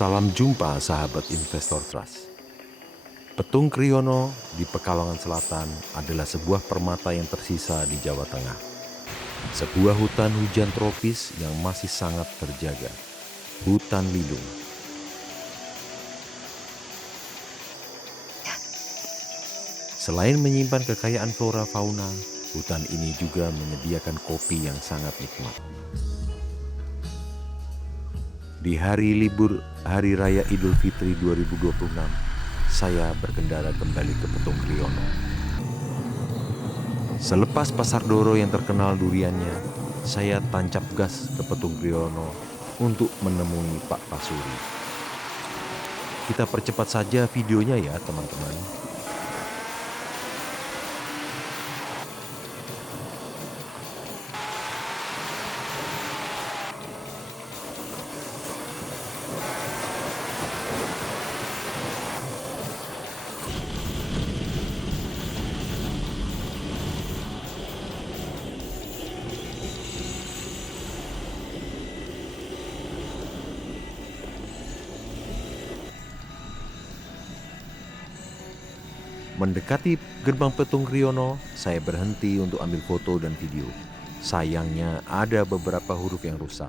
Salam jumpa sahabat investor trust. Petung Kriono di Pekalongan Selatan adalah sebuah permata yang tersisa di Jawa Tengah. Sebuah hutan hujan tropis yang masih sangat terjaga. Hutan lindung. Selain menyimpan kekayaan flora fauna, hutan ini juga menyediakan kopi yang sangat nikmat. Di hari libur Hari Raya Idul Fitri 2026, saya berkendara kembali ke Petung Kriono. Selepas Pasar Doro yang terkenal duriannya, saya tancap gas ke Petung Kriono untuk menemui Pak Pasuri. Kita percepat saja videonya ya teman-teman. Mendekati gerbang Petung Kriono, saya berhenti untuk ambil foto dan video. Sayangnya ada beberapa huruf yang rusak.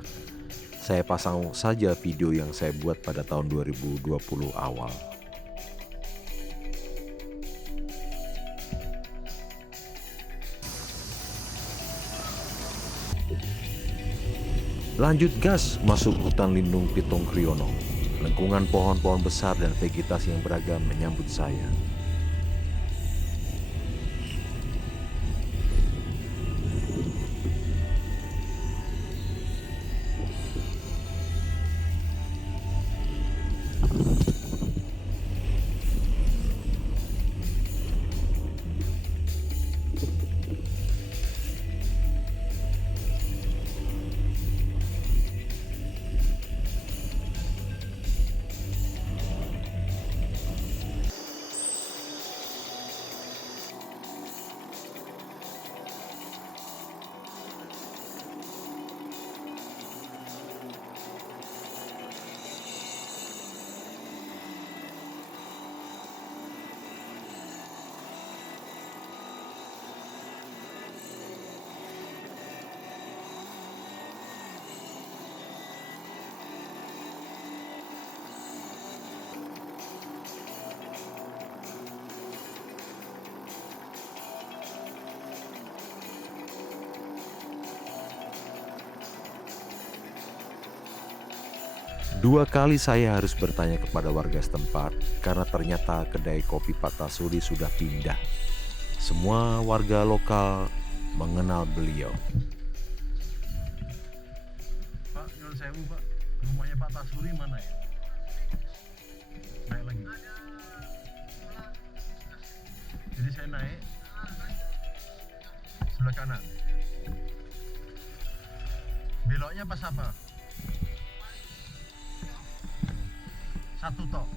Saya pasang saja video yang saya buat pada tahun 2020 awal. Lanjut gas masuk hutan lindung Petung Kriono. Lengkungan pohon-pohon besar dan vegetasi yang beragam menyambut saya. Dua kali saya harus bertanya kepada warga setempat karena ternyata kedai kopi Pak Tasuri sudah pindah. Semua warga lokal mengenal beliau. Pak, nyuwun sewu Pak, rumahnya Pak Tasuri mana ya? Naik lagi. Jadi saya naik sebelah kanan. Beloknya pas apa? Satu tok.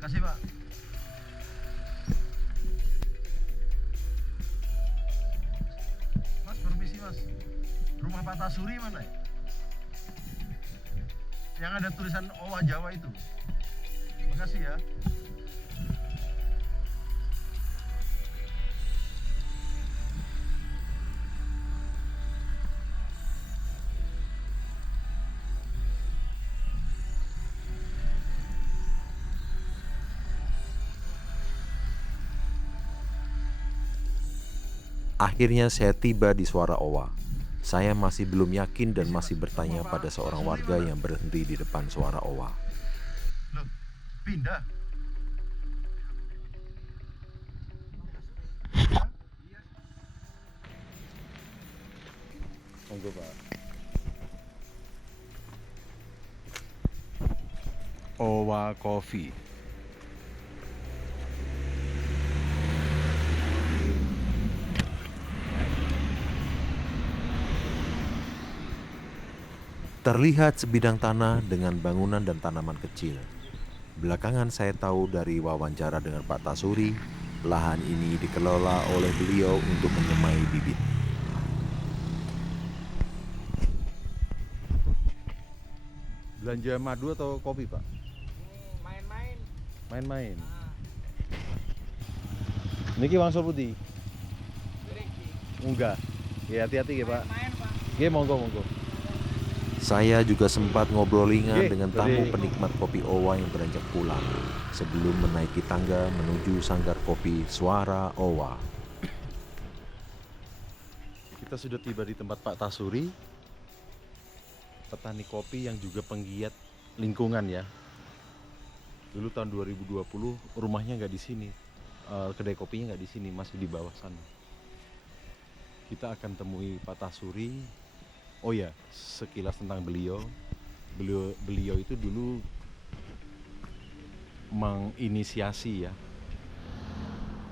Kasih Pak. Mas, permisi Mas. Rumah Pak Tasuri mana ya? Yang ada tulisan Owa Jawa itu. Makasih ya. Akhirnya saya tiba di Suara Owa. Saya masih belum yakin dan masih bertanya pada seorang warga yang berhenti di depan Suara Owa. Loh, pindah. Monggo Pak. Owa Coffee. Terlihat sebidang tanah dengan bangunan dan tanaman kecil. Belakangan saya tahu dari wawancara dengan Pak Tasuri, lahan ini dikelola oleh beliau untuk menyemai bibit. Belanja madu atau kopi, Pak? Main-main. Main-main. Niki wangsul putih. Enggak. Ya hati-hati ya, Pak. Main, Pak. Oke, monggo. Saya juga sempat ngobrolingan dengan tamu penikmat kopi Owa yang beranjak pulang sebelum menaiki tangga menuju sanggar kopi Suara Owa. Kita sudah tiba di tempat Pak Tasuri, petani kopi yang juga penggiat lingkungan ya. Dulu tahun 2020 rumahnya nggak di sini, kedai kopinya nggak di sini, masih di bawah sana. Kita akan temui Pak Tasuri. Oh ya, sekilas tentang beliau itu dulu menginisiasi ya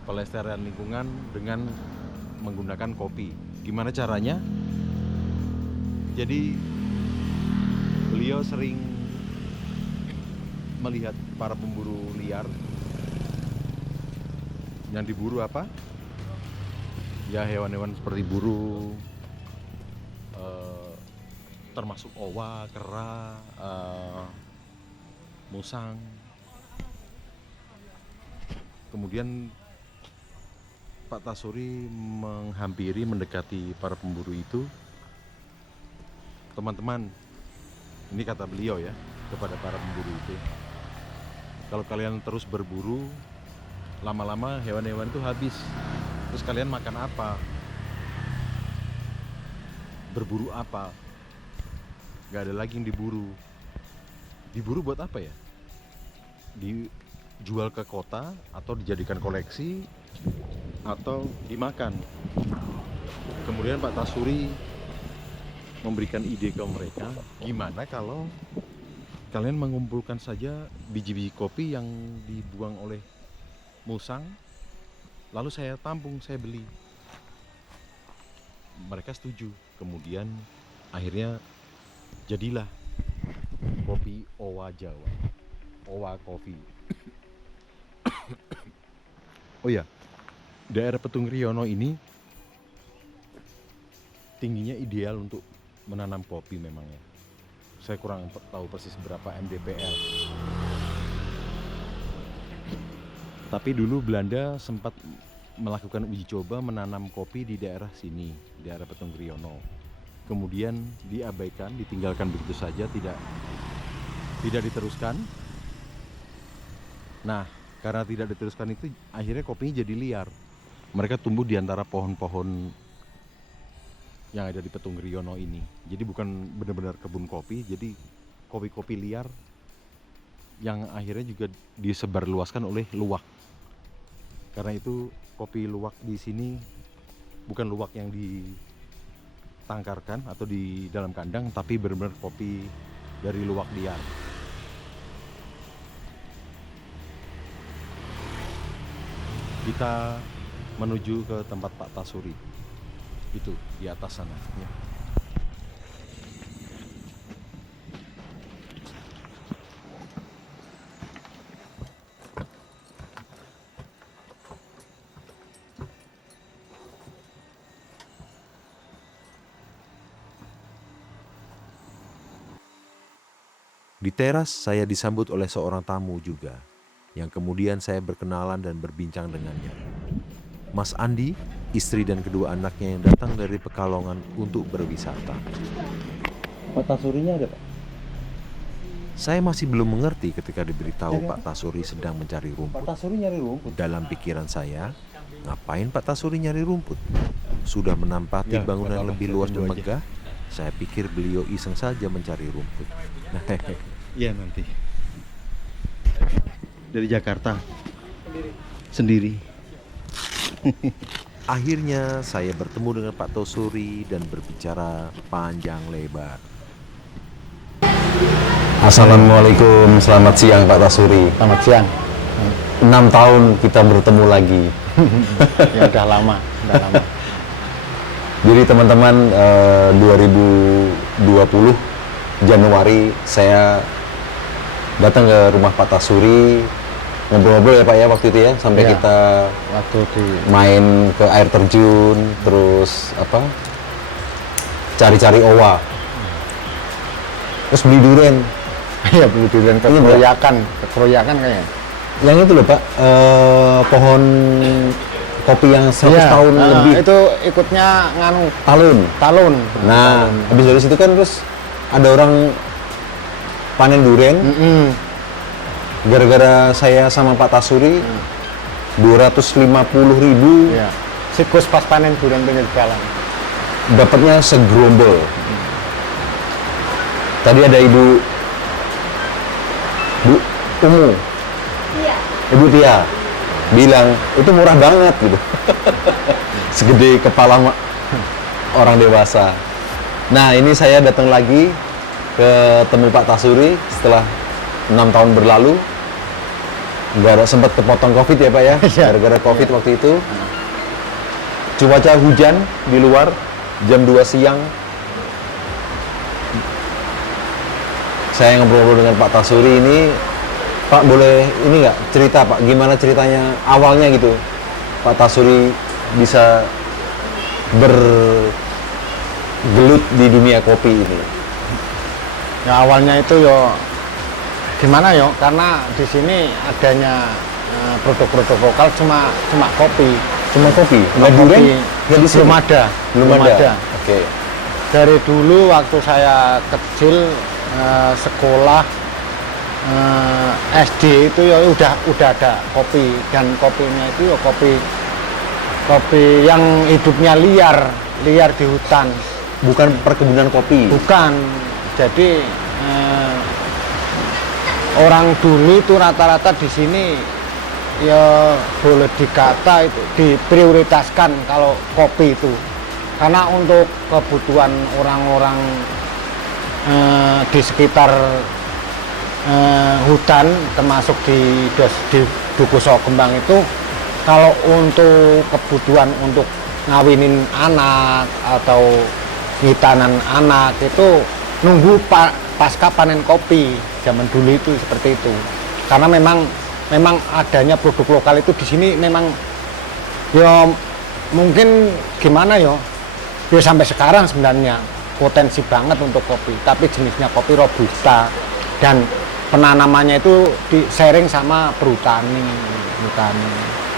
pelestarian lingkungan dengan menggunakan kopi. Gimana caranya? Jadi beliau sering melihat para pemburu liar yang diburu apa? Ya hewan-hewan seperti burung, termasuk owa, kera, musang. Kemudian Pak Tasuri mendekati para pemburu itu. Teman-teman, ini kata beliau ya kepada para pemburu itu, kalau kalian terus berburu, lama-lama hewan-hewan itu habis. Terus kalian makan apa? Berburu apa? Gak ada lagi yang diburu. Diburu buat apa ya? Dijual ke kota, atau dijadikan koleksi, atau dimakan. Kemudian Pak Tasuri memberikan ide ke mereka, gimana kalau kalian mengumpulkan saja biji-biji kopi yang dibuang oleh musang, lalu saya tampung, saya beli. Mereka setuju. Kemudian akhirnya jadilah kopi Owa Jawa, Owa Coffee. Oh ya, daerah Petung Riono ini tingginya ideal untuk menanam kopi memang ya. Saya kurang tahu persis berapa mdpl. Tapi dulu Belanda sempat melakukan uji coba menanam kopi di daerah sini, daerah Petung Riono. Kemudian diabaikan, ditinggalkan begitu saja, tidak diteruskan. Nah, karena tidak diteruskan itu, akhirnya kopinya jadi liar. Mereka tumbuh di antara pohon-pohon yang ada di Petung Riono ini. Jadi bukan benar-benar kebun kopi, jadi kopi-kopi liar yang akhirnya juga disebarluaskan oleh luwak. Karena itu kopi luwak di sini bukan luwak yang ditangkarkan atau di dalam kandang, tapi benar-benar kopi dari luwak liar. Kita menuju ke tempat Pak Tasuri. Itu di atas sana ya. Di teras saya disambut oleh seorang tamu juga, yang kemudian saya berkenalan dan berbincang dengannya. Mas Andi, istri dan kedua anaknya yang datang dari Pekalongan untuk berwisata. Pak Tasurinya ada, Pak? Saya masih belum mengerti ketika diberitahu Pak Tasuri sedang mencari Pak rumput. Tasuri nyari rumput. Dalam pikiran saya, ngapain Pak Tasuri nyari rumput? Sudah menampati bangunan lebih luas dan megah, saya pikir beliau iseng saja mencari rumput. Iya nanti. Dari Jakarta. Sendiri. Akhirnya saya bertemu dengan Pak Tasuri dan berbicara panjang lebar. Assalamualaikum, selamat siang Pak Tasuri. Selamat siang. 6 tahun kita bertemu lagi. Ya udah lama. Jadi teman-teman, 2020 Januari saya datang ke rumah Pak Tasuri, ngobrol-ngobrol ya Pak ya waktu itu ya, sampai Ya, kita waktu di main ke air terjun, terus cari-cari owa, terus beli durian. Iya, Bu Durian keproyakan kayaknya. Yang itu loh Pak, pohon kopi yang 100 tahun lebih. Itu ikutnya nganu Talun. Nah, habis dari situ kan terus ada orang panen durian. Gara-gara saya sama Pak Tasuri 250.000 Iya. Siklus pas panen durian pinggir jalan. dapatnya segerombol. Tadi ada Ibu Umu, Ibu Tia bilang itu murah banget gitu. Segede kepala orang dewasa. Nah, ini saya datang lagi ketemu Pak Tasuri setelah 6 tahun berlalu. Sempat kepotong COVID ya Pak ya, gara-gara COVID waktu itu. Cuaca hujan di luar, jam 2 siang. Saya ngobrol-ngobrol dengan Pak Tasuri ini. Pak, boleh ini nggak cerita Pak, gimana ceritanya awalnya gitu Pak Tasuri bisa bergelut di dunia kopi ini? Ya awalnya itu yo gimana yo, karena di sini adanya produk-produk lokal cuma kopi. Cuma kopi? Nggak durian? nggak di sini. Belum ada. Oke. Dari dulu waktu saya kecil sekolah SD itu ya udah ada kopi, dan kopinya itu ya kopi yang hidupnya liar di hutan. Bukan perkebunan kopi? Bukan. Jadi orang dulu itu rata-rata di sini ya boleh dikata itu diprioritaskan kalau kopi itu, karena untuk kebutuhan orang-orang di sekitar hutan, termasuk di Duku Sokembang itu, kalau untuk kebutuhan untuk ngawinin anak atau ngitanan anak itu nunggu pasca panen kopi. Zaman dulu itu seperti itu, karena memang adanya produk lokal itu di sini memang ya mungkin gimana ya sampai sekarang sebenarnya potensi banget untuk kopi, tapi jenisnya kopi robusta dan penanamannya itu di sharing sama perhutani.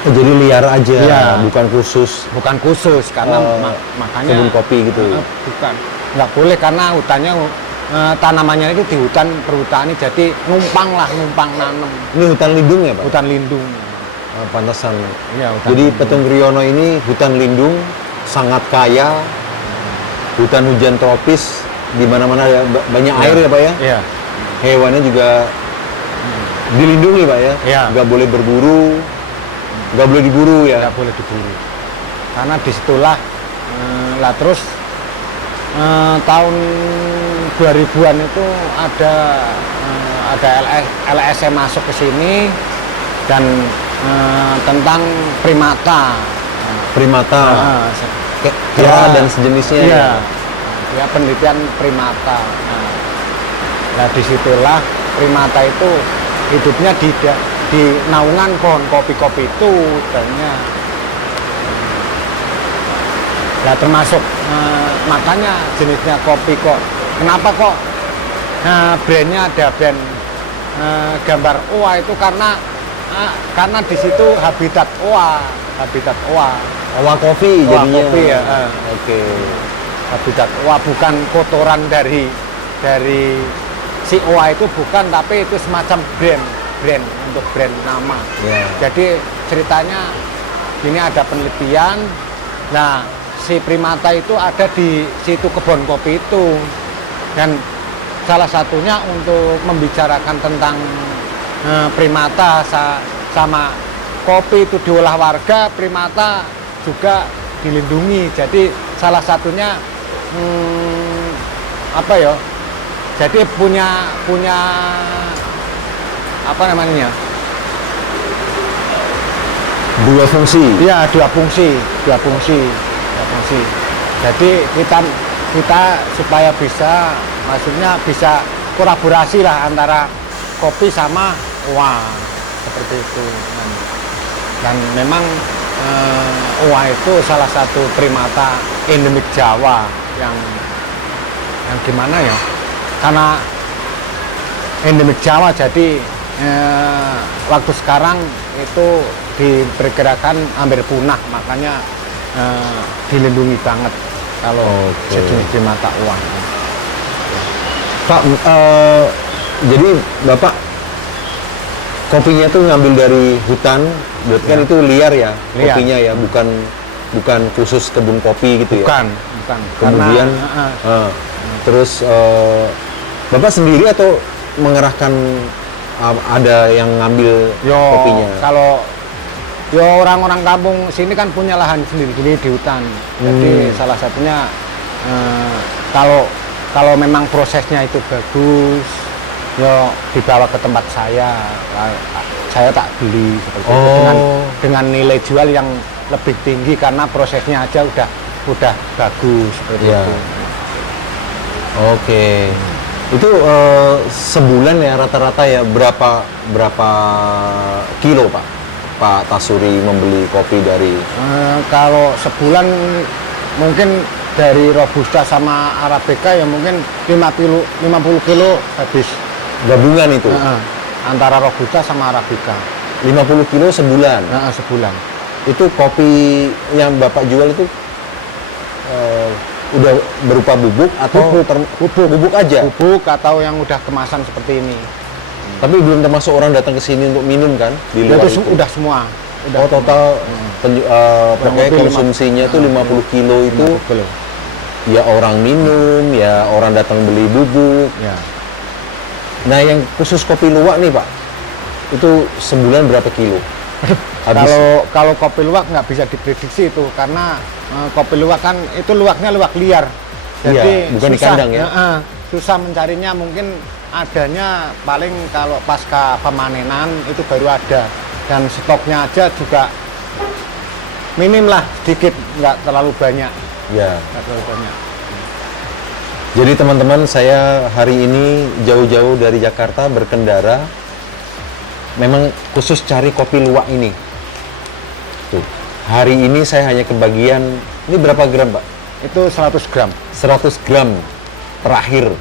Oh, jadi liar aja, ya, bukan khusus karena makanya kebun kopi gitu. Bukan, nggak boleh karena hutannya tanamannya itu di hutan perhutani, jadi numpang nanam. Ini hutan lindung ya Pak? Hutan lindung. Pantesan. Ya, jadi Petung Kriono ini hutan lindung, sangat kaya, hutan hujan tropis, di mana-mana ya, banyak air ya Pak ya? Iya. Hewannya juga dilindungi Pak ya? Iya. Nggak boleh berburu, nggak boleh diburu ya? Nggak boleh diburu. Karena disitulah, terus tahun 2000-an itu ada LSM masuk ke sini dan tentang primata. Kera dan sejenisnya. Iya. Ya, penelitian primata. Nah, disitulah primata itu hidupnya di naungan pohon kopi-kopi itu sebenarnya. Nah, termasuk makanya jenisnya kopi kok. Kenapa kok brandnya ada brand gambar oa itu karena di situ habitat oa. Oa kopi jadinya. Kopi ya. Oke. Habitat oa, bukan kotoran dari si oa itu, bukan, tapi itu semacam brand untuk brand nama. Yeah. Jadi ceritanya ini ada penelitian. Nah, si primata itu ada di situ kebun kopi itu, dan salah satunya untuk membicarakan tentang primata sama kopi itu diolah warga, primata juga dilindungi. Jadi salah satunya jadi punya apa namanya? Dua fungsi. Iya, dua fungsi. Jadi kita supaya maksudnya bisa kolaborasi lah antara kopi sama oa, seperti itu. Dan memang oa itu salah satu primata endemik Jawa yang gimana ya? Karena endemik Jawa, jadi waktu sekarang itu diperkirakan hampir punah, makanya dilindungi banget kalau sejenis di mata uang. Pak, jadi Bapak kopinya tuh ngambil dari hutan, berarti kan itu liar ya, Liar. kopinya ya, bukan khusus kebun kopi gitu ya. Bukan. Kemudian terus Bapak sendiri atau mengerahkan ada yang ngambil kopinya? Kalau orang-orang kampung sini kan punya lahan sendiri di hutan. Jadi salah satunya kalau memang prosesnya itu bagus, dibawa ke tempat saya tak beli seperti itu dengan nilai jual yang lebih tinggi karena prosesnya aja udah bagus seperti itu. Oke. Itu sebulan ya rata-rata ya berapa kilo Pak Tasuri membeli kopi dari? Kalau sebulan mungkin dari Robusta sama Arabica ya mungkin 50 kilo habis. Gabungan itu? Antara Robusta sama Arabica. 50 kilo sebulan? Sebulan. Itu kopi yang Bapak jual itu udah berupa bubuk atau bubuk aja? Bubuk atau yang udah kemasan seperti ini. Tapi belum termasuk orang datang ke sini untuk minum kan? Di luar itu? Udah semua. Total pokoknya konsumsinya itu 50 kilo itu 50 kilo. Ya orang minum, ya orang datang beli bubuk. Ya. Nah yang khusus kopi luwak nih Pak, itu sebulan berapa kilo? Kalau kopi luwak nggak bisa diprediksi itu karena kopi luwak kan itu luwaknya luwak liar. Jadi bukan di kandang ya? Susah mencarinya, mungkin adanya paling kalau pasca pemanenan itu baru ada, dan stoknya aja juga minim lah, sedikit, nggak terlalu banyak. Ya. Nggak terlalu banyak. Jadi teman-teman, saya hari ini jauh-jauh dari Jakarta berkendara memang khusus cari kopi luwak ini. Tuh. Hari ini saya hanya kebagian, ini berapa gram Pak? Itu 100 gram. 100 gram terakhir.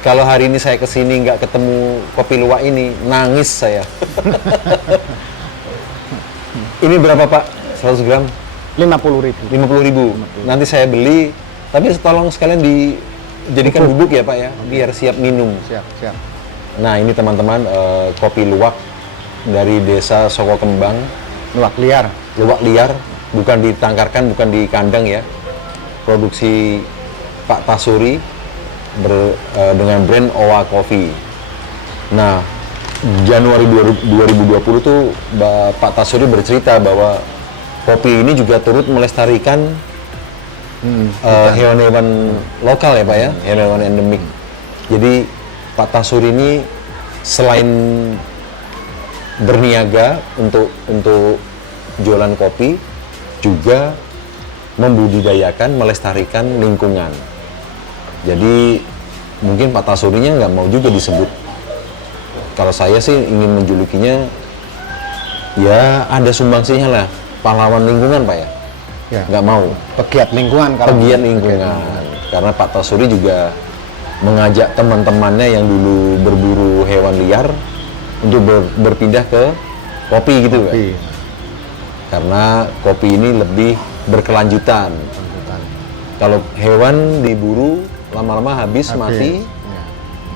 Kalau hari ini saya kesini nggak ketemu kopi luwak ini, nangis saya. Ini berapa Pak? 100 gram? 50.000. 50.000. Nanti saya beli, tapi tolong sekalian dijadikan bubuk ya Pak ya, biar siap minum. Siap. Nah ini teman-teman, kopi luwak dari desa Soko Kembang. Luwak liar. Luwak liar, bukan ditangkarkan, bukan di kandang ya. Produksi Pak Tasuri dengan brand Owa Coffee. Nah, Januari 2020 tuh Pak Tasuri bercerita bahwa kopi ini juga turut melestarikan hewan-hewan lokal ya Pak ya, hewan-hewan endemik. Jadi Pak Tasuri ini selain berniaga untuk jualan kopi, juga membudidayakan, melestarikan lingkungan. Jadi mungkin Pak Tasurinya nggak mau juga disebut. Kalau saya sih ingin menjulukinya, ya ada sumbangsinya lah, pahlawan lingkungan Pak ya. Nggak mau. Pegiat lingkungan. Pegiat lingkungan. Karena Pak Tasuri juga mengajak teman-temannya yang dulu berburu hewan liar untuk berpindah ke kopi gitu Pak. Karena kopi ini lebih berkelanjutan. Kalau hewan diburu lama-lama habis mati,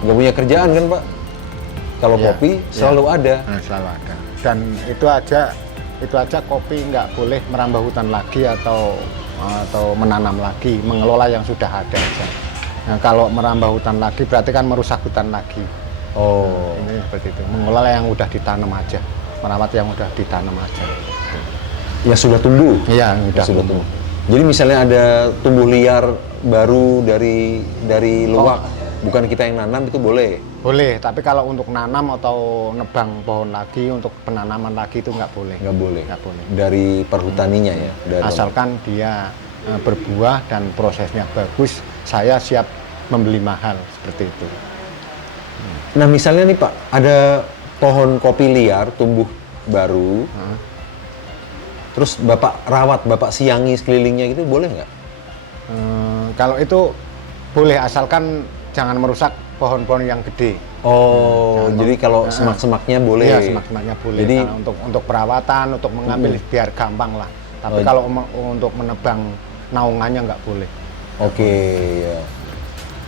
nggak punya kerjaan kan Pak. Kalau kopi selalu ada. Selalu ada. Dan itu aja kopi nggak boleh merambah hutan lagi atau menanam lagi, mengelola yang sudah ada aja. Nah, kalau merambah hutan lagi berarti kan merusak hutan lagi. Ini seperti itu. Mengelola yang udah ditanam aja, merawat yang udah ditanam aja. Ya sudah tumbuh. Iya, sudah tumbuh. Jadi misalnya ada tumbuh liar baru dari luwak, bukan kita yang nanam, itu boleh? Boleh, tapi kalau untuk nanam atau nebang pohon lagi, untuk penanaman lagi itu nggak boleh. Nggak boleh? Nggak boleh. Dari perhutaninya ya? Asalkan dia berbuah dan prosesnya bagus, saya siap membeli mahal, seperti itu. Nah misalnya nih Pak, ada pohon kopi liar tumbuh baru, terus Bapak rawat, Bapak siangi sekelilingnya gitu, boleh nggak? Kalau itu boleh, asalkan jangan merusak pohon-pohon yang gede. Oh, jadi kalau semak-semaknya boleh. Iya, semak-semaknya boleh. Jadi Karena untuk perawatan, untuk mengambil biar gampang lah. Tapi kalau untuk menebang naungannya nggak boleh. oke, ya.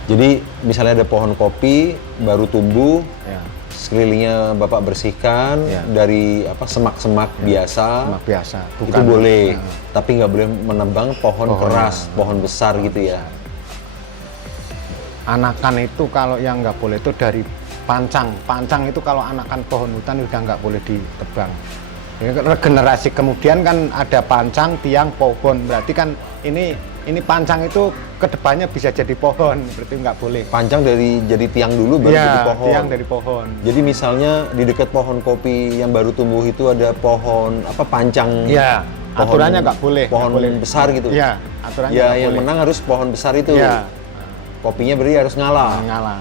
Jadi misalnya ada pohon kopi baru tumbuh, Ya, sekelilingnya Bapak bersihkan Ya. dari apa semak-semak biasa. semak biasa. Itu boleh, tapi nggak boleh menebang pohon keras, pohon besar gitu ya. Anakan itu kalau yang nggak boleh itu dari pancang. Pancang itu kalau anakan pohon hutan udah nggak boleh ditebang. Ini regenerasi kemudian kan ada pancang, tiang, pohon. Berarti kan ini pancang itu kedepannya bisa jadi pohon. Berarti nggak boleh. Pancang dari jadi tiang dulu baru Iya, jadi pohon. tiang dari pohon. Jadi misalnya di dekat pohon kopi yang baru tumbuh itu ada pohon apa pancang. Iya, pohon- aturannya nggak boleh. Pohon nggak boleh. besar gitu. Iya, aturannya Ya nggak yang boleh. menang harus pohon besar itu. Iya, Kopinya berarti harus ngalah. ngalah.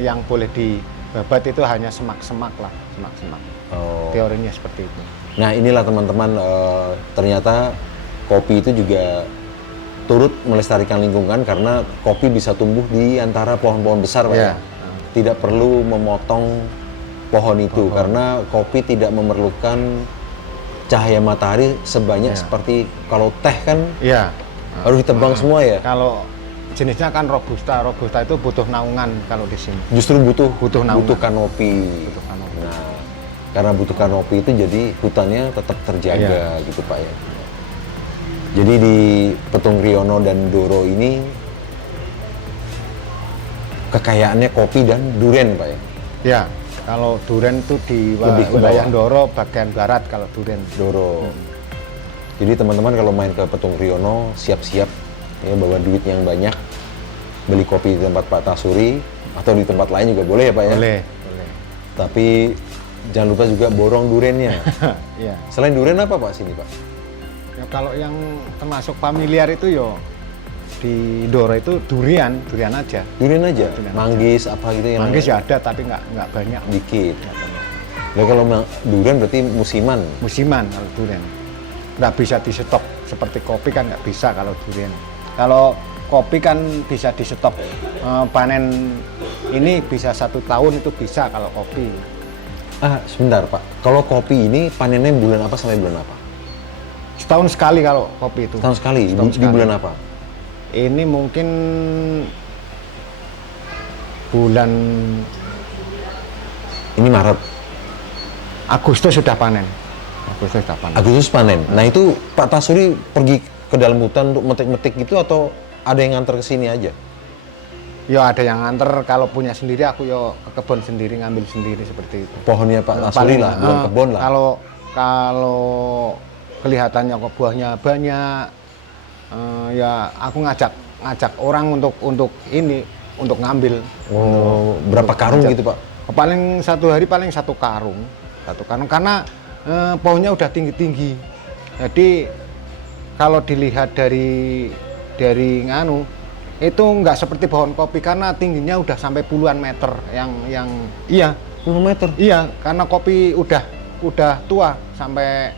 Yang boleh dibabat itu hanya semak-semak lah, semak-semak. Oh. Teorinya seperti itu. Nah inilah teman-teman, ternyata kopi itu juga turut melestarikan lingkungan karena kopi bisa tumbuh di antara pohon-pohon besar, Pak. Iya. Ya. Tidak perlu memotong pohon itu karena kopi tidak memerlukan cahaya matahari sebanyak seperti kalau teh kan Iya. harus ditebang semua ya. Kalau jenisnya kan robusta, robusta itu butuh naungan kalau di sini. Justru butuh naungan. kanopi. Butuh kanopi. Nah, karena butuh kanopi itu jadi hutannya tetap terjaga gitu Pak ya. Jadi di Petung Kriono dan Doro ini kekayaannya kopi dan duren Pak ya. Ya, kalau duren itu di Lebih ke wilayah bawah. Doro bagian barat kalau duren. Doro. Jadi teman-teman kalau main ke Petung Kriono siap-siap ya bawa duit yang banyak, beli kopi di tempat Pak Tasuri atau di tempat lain juga boleh ya Pak ya. Boleh. Tapi jangan lupa juga borong durennya. Iya. Selain duren apa Pak sini Pak? Ya, kalau yang termasuk familiar itu yo di Doro itu durian aja. Durian aja, Durian manggis apa gitu yang Manggis ya ada tapi nggak banyak. dikit. Nah kalau durian berarti musiman. Musiman kalau durian. Nggak bisa di stop seperti kopi kan nggak bisa kalau durian. Kalau kopi kan bisa di stop. Panen ini bisa 1 tahun itu bisa kalau kopi. Sebentar Pak, kalau kopi ini panennya bulan apa sampai bulan apa? Setahun sekali kalau kopi itu. Tahun sekali, Setahun di sekali. bulan apa? Ini mungkin bulan Ini Maret, Agustus sudah panen. Agustus sudah panen. Agustus panen. Nah itu Pak Tasuri pergi ke dalam hutan untuk metik-metik gitu atau ada yang nganter ke sini aja? Ya ada yang nganter, kalau punya sendiri aku yo ke kebun sendiri ngambil sendiri seperti itu. Pohonnya Pak Tasuri lah, bukan kebun lah. Kalau kelihatannya kok buahnya banyak, ya aku ngajak orang untuk ngambil. Oh, berapa karung gitu Pak? Paling 1 hari paling 1 karung karena pohonnya udah tinggi. Jadi kalau dilihat dari itu nggak seperti pohon kopi karena tingginya udah sampai puluhan meter yang iya 10 meter. iya karena kopi udah tua sampai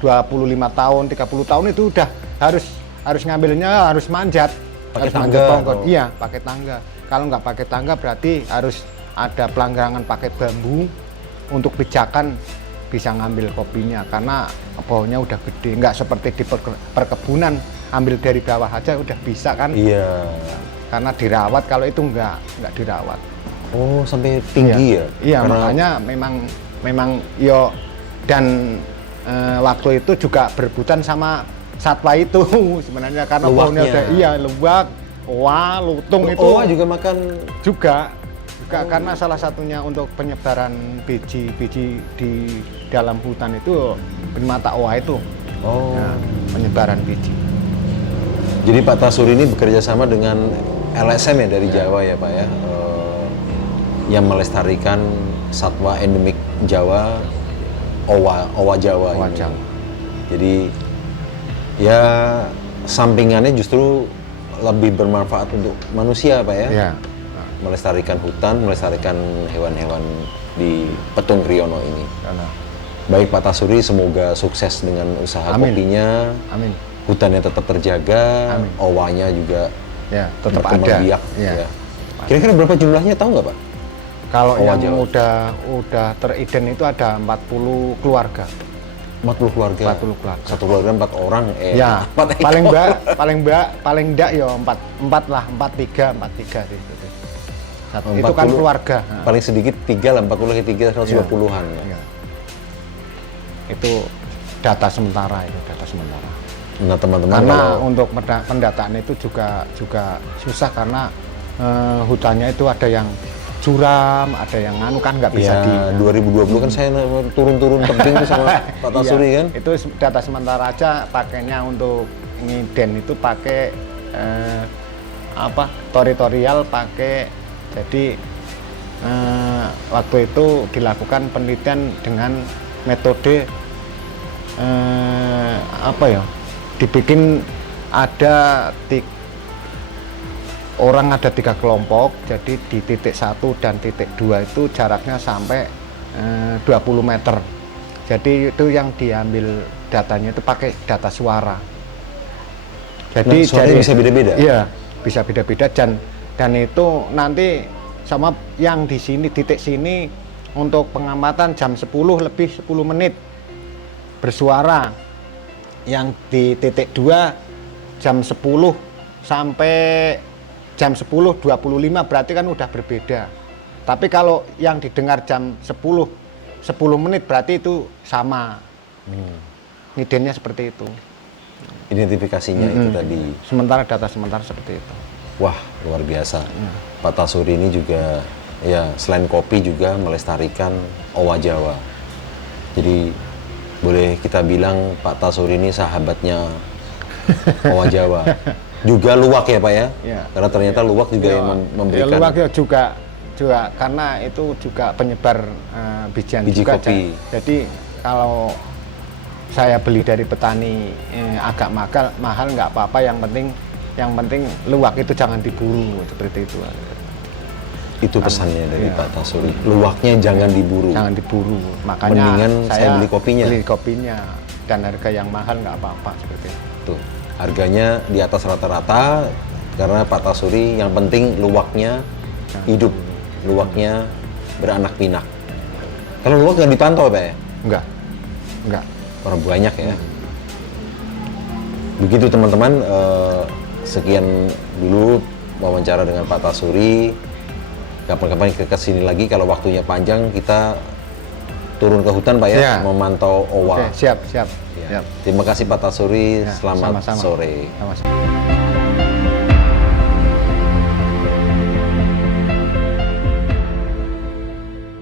25 tahun 30 tahun itu udah harus ngambilnya harus manjat Pakai harus tangga manjat pohon. atau? Iya pakai tangga. Kalau nggak pakai tangga berarti harus ada pelanggaran pakai bambu untuk pijakan bisa ngambil kopinya karena pohonnya udah gede, nggak seperti di perkebunan ambil dari bawah aja udah bisa kan. Iya. Karena dirawat, kalau itu nggak dirawat. Oh, sampai tinggi ya? Iya, Karena makanya memang yo dan waktu itu juga berebutan sama satwa itu sebenarnya karena pohonnya Luwaknya. udah luwak, owa, lutung itu Owa juga makan juga karena salah satunya untuk penyebaran biji di dalam hutan itu primata owa itu. Oh. Ya, penyebaran biji. Jadi Pak Tasuri ini bekerja sama dengan LSM ya dari Jawa ya Pak ya, yang melestarikan satwa endemik Jawa, owa Jawa. Owa ini. Jawa. Jadi ya sampingannya justru lebih bermanfaat untuk manusia Pak ya. Ya. Melestarikan hutan, melestarikan hewan-hewan di Petung Kriono ini. Karena Baik Pak Tasuri, semoga sukses dengan usaha Amin. kopinya. amin. Hutannya tetap terjaga, Amin. owanya juga Ya, tetap berkembang ada. biak. Ya. Ya. Kira-kira berapa jumlahnya tahu nggak Pak? Kalau Owa yang Jawa. udah terident itu ada 40 keluarga. 40 keluarga. 40 keluarga. Satu keluarga 4 orang. Ya, 4 ekor. paling enggak ya 4 lah, 43 sih. Itu kan 40, keluarga. Paling sedikit 3 lah, 40 ke 3, 120-an. Ya. Ya. Itu data sementara itu, data sementara. Nah teman-teman, Karena kalau untuk pendataan itu juga susah karena hutannya itu ada yang curam, ada yang anu kan nggak bisa ya, 2020 kan saya turun-turun tebing tuh sama Pak Tasuri kan. Itu data sementara aja, pakainya untuk ngiden itu pakai teritorial pakai. Jadi waktu itu dilakukan penelitian dengan metode dibikin ada orang ada 3 kelompok, jadi di titik 1 dan titik 2 itu jaraknya sampai 20 meter. Jadi itu yang diambil datanya itu pakai data suara. Jadi suaranya bisa beda-beda? Iya, bisa beda-beda dan itu nanti sama yang di sini titik sini untuk pengamatan jam 10 lebih 10 menit bersuara. Yang di titik 2 jam 10 sampai jam 10.25 berarti kan udah berbeda. Tapi kalau yang didengar jam 10 menit berarti itu sama. Ngidennya seperti itu. Identifikasinya itu tadi. Sementara data sementara seperti itu. Wah, luar biasa. Pak Tasuri ini juga ya selain kopi juga melestarikan owa Jawa. Jadi boleh kita bilang Pak Tasuri ini sahabatnya owa Jawa. Juga luwak ya Pak ya? Ya. Karena ternyata luwak juga yang memberikan. Ya, luwak ya juga karena itu juga penyebar bijian biji juga. kopi. Jadi kalau saya beli dari petani agak mahal nggak apa-apa, yang penting luwak itu jangan diburu seperti itu. Itu pesannya dari Pak Tasuri. Luwaknya jangan diburu. Jangan diburu. Makanya mendingan saya beli kopinya. Beli kopinya dan harga yang mahal nggak apa-apa seperti itu. Tuh, harganya di atas rata-rata karena Pak Tasuri yang penting luwaknya hidup, luwaknya beranak pinak. Kalau luwak nggak dipantau Pak ya? Enggak. Orang banyak ya. Begitu teman-teman, sekian dulu wawancara dengan Pak Tasuri. Kapan-kapan kita kesini lagi kalau waktunya panjang kita turun ke hutan Pak ya, Ya. memantau owa. Oke, siap. Ya. Terima kasih Pak Tasuri, Ya, selamat sama-sama. sore. Sama-sama.